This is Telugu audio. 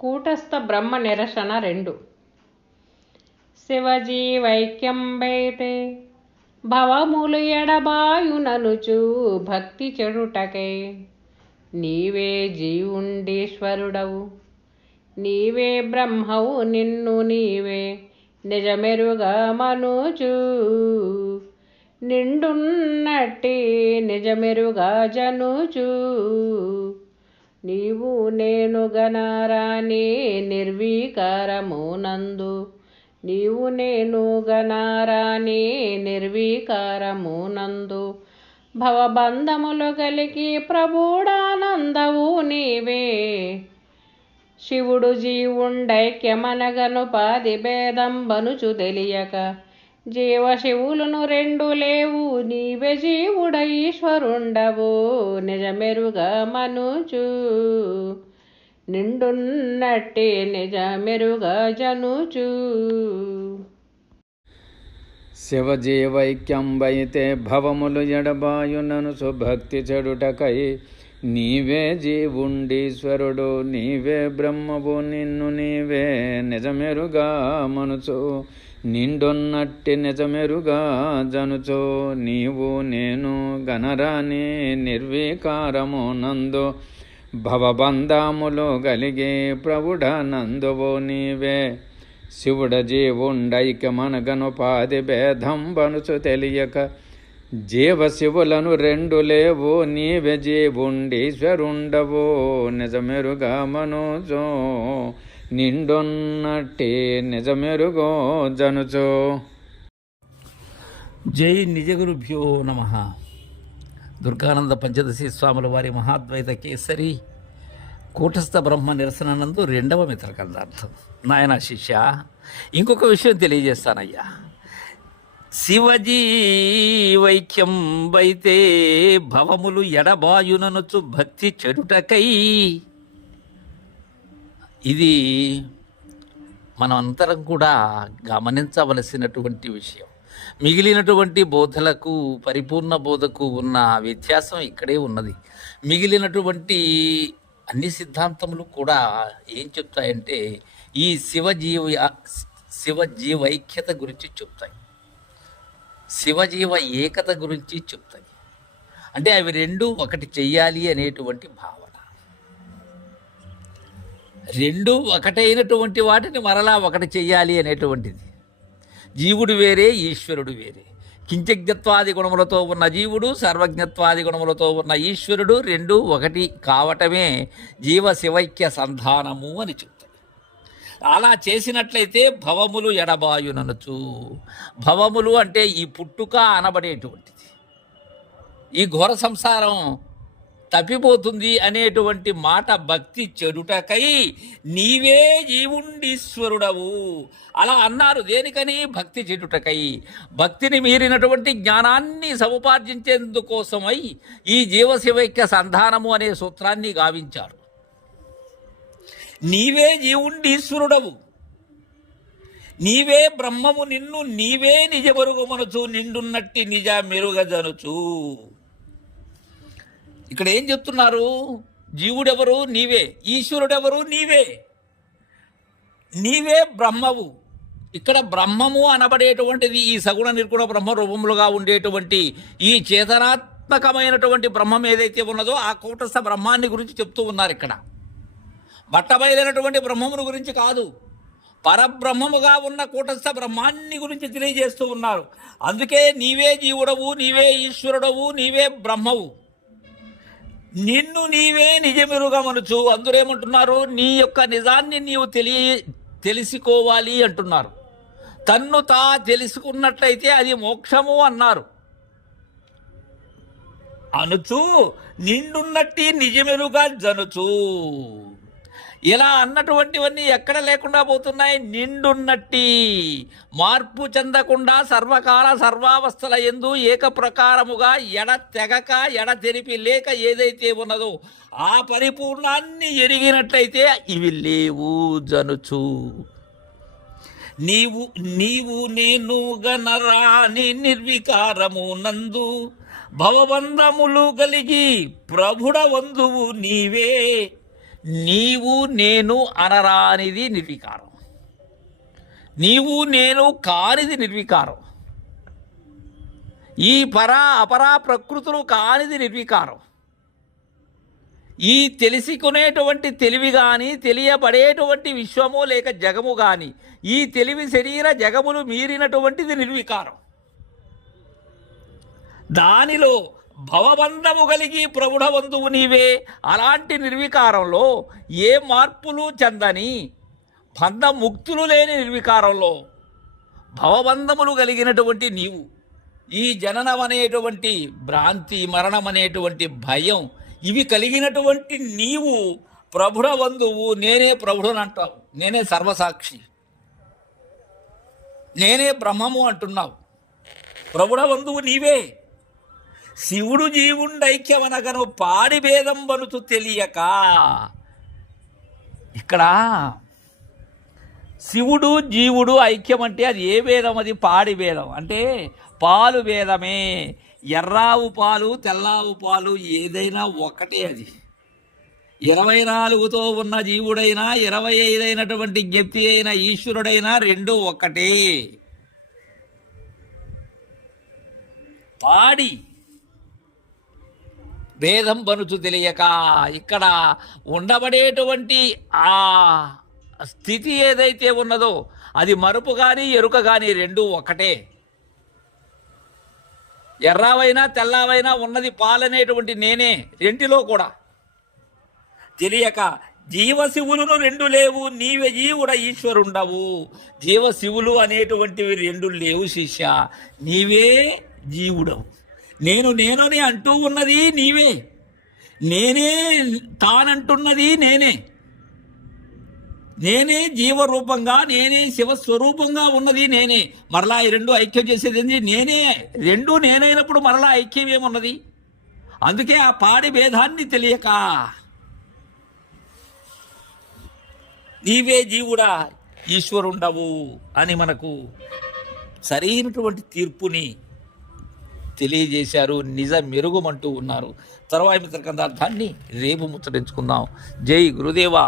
కూటస్థ బ్రహ్మ నిరసన రెండు. శివజీ వైక్యంబైతే భవములు ఎడబాయుననుచు భక్తి చెడుటకై. నీవే జీవుండీశ్వరుడవు నీవే బ్రహ్మవు నిన్ను నీవే నిజమెరుగా మనుచు. నిండున్నట్టి నిజమెరుగా జనుచూ. నీవు నేను నిర్వీకారము నిర్వీకారమునందు. నీవు నేను గనారాని నిర్వీకారమునందు. భవబంధములు కలిగి ప్రభుడానందవు నీవే. శివుడు జీవుండైక్యమనగను పాది భేదంబనుచు తెలియక జీవశివులను రెండు లేవు నీవే జీవుడ ఈశ్వరుండవు నిజమెరుగా మనుచు. నిండున్నట్టే నిజమెరుగా జనుచు. శివజీవైక్యంబైతే భవములు ఎడబాయునను సుభక్తి చెడుటకై నీవే జీవుండీశ్వరుడు నీవే బ్రహ్మవు నిన్ను నీవే నిజమెరుగా మనుచు. నిండున్నట్టి నిజమెరుగా జనుచో నీవు నేను గణరాని నిర్వీకారము నందు. భవబంధాములు గలిగే ప్రవుడ నందువు నీవే. శివుడ జీవుండైక మనగనుపాధి భేదం బనుచు తెలియక జీవ శివులను రెండు లేవు నీవే జీవుండీశ్వరుండవు. నిజమెరుగా మనోజో నిండున్నట్టి నిజమెరుగో జనుచో. జై నిజగురుభ్యో నమ. దుర్గానంద పంచదశి స్వాముల వారి మహాద్వైత కేసరి కూటస్థ బ్రహ్మ నిరసనందు రెండవ మిత్రకందార్థం. నాయన శిష్య ఇంకొక విషయం తెలియజేస్తానయ్యా. శివజీ వైఖ్యం వైతే భవములు ఎడబాయుననుచు భక్తి చెడుటకై ఇది మనం అందరం కూడా గమనించవలసినటువంటి విషయం. మిగిలినటువంటి బోధలకు పరిపూర్ణ బోధకు ఉన్న వ్యత్యాసం ఇక్కడే ఉన్నది. మిగిలినటువంటి అన్ని సిద్ధాంతములు కూడా ఏం చెప్తాయంటే ఈ శివజీవ శివజీవైక్యత గురించి చెప్తాయి. శివజీవ ఏకత గురించి చెప్తాయి. అంటే అవి రెండు ఒకటి చెయ్యాలి అనేటువంటి భావన. రెండు ఒకటైనటువంటి వాటిని మరలా ఒకటి చెయ్యాలి అనేటువంటిది. జీవుడు వేరే ఈశ్వరుడు వేరే. కించజ్ఞత్వాది గుణములతో ఉన్న జీవుడు సర్వజ్ఞత్వాది గుణములతో ఉన్న ఈశ్వరుడు రెండు ఒకటి కావటమే జీవ శివైక్య సంధానము అని చెప్తాడు. అలా చేసినట్లయితే భవములు ఎడబాయుననుచు. భవములు అంటే ఈ పుట్టుక అనబడేటువంటిది. ఈ ఘోర సంసారం తప్పిపోతుంది అనేటువంటి మాట భక్తి చెడుటకై నీవే జీవుండీశ్వరుడవు అలా అన్నారు దేనికని? భక్తి చెడుటకై. భక్తిని మీరినటువంటి జ్ఞానాన్ని సముపార్జించేందుకోసమై ఈ జీవశివైక్య సంధానము అనే సూత్రాన్ని గావించారు. నీవే జీవుండీశ్వరుడవు నీవే బ్రహ్మము నిన్ను నీవే నిజమరుగమనుచు నిండున్నట్టి నిజ మెరుగజనుచు ఇక్కడ ఏం చెప్తున్నారు? జీవుడెవరు? నీవే. ఈశ్వరుడెవరు? నీవే. నీవే బ్రహ్మవు. ఇక్కడ బ్రహ్మము అనబడేటువంటిది ఈ సగుణ నిర్గుణ బ్రహ్మ రూపములుగా ఉండేటువంటి ఈ చేతనాత్మకమైనటువంటి బ్రహ్మం ఏదైతే ఉన్నదో ఆ కూటస్థ బ్రహ్మాన్ని గురించి చెప్తూ ఉన్నారు ఇక్కడ. బట్టబయలైనటువంటి బ్రహ్మమును గురించి కాదు. పరబ్రహ్మముగా ఉన్న కూటస్థ బ్రహ్మాన్ని గురించి తెలియజేస్తూ ఉన్నారు. అందుకే నీవే జీవుడవు నీవే ఈశ్వరుడవు నీవే బ్రహ్మవు. నిన్ను నీవే నిజమెరుగమనుచు. అందరేమంటున్నారు? నీ యొక్క నిజాన్ని నీవు తెలియ తెలుసుకోవాలి అంటున్నారు. తన్ను తా తెలుసుకున్నట్లయితే అది మోక్షము అన్నారు. అనుచు నిండున్నట్టి నిజమెరుగా జనుచు ఇలా అన్నటువంటివన్నీ ఎక్కడ లేకుండా పోతున్నాయి? నిండున్నట్టి మార్పు చెందకుండా సర్వకాల సర్వావస్థల ఎందు ఏకప్రకారముగా ఎడ తెగక ఎడ తెరిపి లేక ఏదైతే ఉన్నదో ఆ పరిపూర్ణాన్ని ఎరిగినట్లయితే ఇవి లేవు జనుచు. నీవు నీవు నేను గనరాని నిర్వికారము నందు భవబంధములు కలిగి ప్రభుడ వందువు నీవే. నీవు నేను అనరానిది నిర్వికారం. నీవు నేను కానిది నిర్వికారం. ఈ పరా అపరా ప్రకృతులు కానిది నిర్వికారం. ఈ తెలుసుకునేటువంటి తెలివి కానీ తెలియబడేటువంటి విశ్వము లేక జగము కానీ ఈ తెలివి శరీర జగములు మీరినటువంటిది నిర్వికారం. దానిలో భవబంధము కలిగి ప్రౌఢబంధువు నీవే. అలాంటి నిర్వికారంలో ఏ మార్పులు చెందని బంధముక్తులు లేని నిర్వికారంలో భవబంధములు కలిగినటువంటి నీవు ఈ జననం అనేటువంటి భ్రాంతి మరణం అనేటువంటి భయం ఇవి కలిగినటువంటి నీవు ప్రభుడ బంధువు నేనే ప్రభుడని అంటావు నేనే సర్వసాక్షి. నేనే బ్రహ్మము అంటున్నావు. ప్రభుడ బంధువు నీవే. శివుడు జీవుండైక్యమనగను పాడి భేదం బనుతు తెలియక ఇక్కడ శివుడు జీవుడు ఐక్యం అంటే అది ఏ భేదం? అది పాడి భేదం. అంటే పాలు భేదమే. ఎర్రావు పాలు తెల్లావు పాలు ఏదైనా ఒకటే అది. ఇరవై నాలుగుతో ఉన్న జీవుడైనా ఇరవై ఐదైనటువంటి జ్ఞప్తి అయిన ఈశ్వరుడైనా రెండు ఒకటే. పాడి భేదం బనుచు తెలియక ఇక్కడ ఉండబడేటువంటి ఆ స్థితి ఏదైతే ఉన్నదో అది మరుపు కానీ ఎరుక కానీ రెండు ఒకటే. ఎర్రావైనా తెల్లావైనా ఉన్నది పాలనేటువంటి నేనే రెంటిలో కూడా. తెలియక జీవశివులను రెండు లేవు నీవే జీవుడ ఈశ్వరుండవు. జీవశివులు అనేటువంటివి రెండు లేవు శిష్య. నీవే జీవుడవు. నేను నేనని అంటూ ఉన్నది నీవే. నేనే తానంటున్నది నేనే. నేనే జీవరూపంగా నేనే శివస్వరూపంగా ఉన్నది నేనే. మరలా ఈ రెండు ఐక్యం చేసేది ఏంటి నేనే. రెండు నేనైనప్పుడు మరలా ఐక్యం ఏమున్నది? అందుకే ఆ పాడి భేదాన్ని తెలియక. నీవే జీవుడా ఈశ్వరుండవు అని మనకు సరైనటువంటి తీర్పుని తెలియజేశారు నిజ మెరుగుమంటూ ఉన్నారు. తర్వాయి మిత్రకందార్థాన్ని రేపు ముచ్చరించుకుందాం జై గురుదేవా.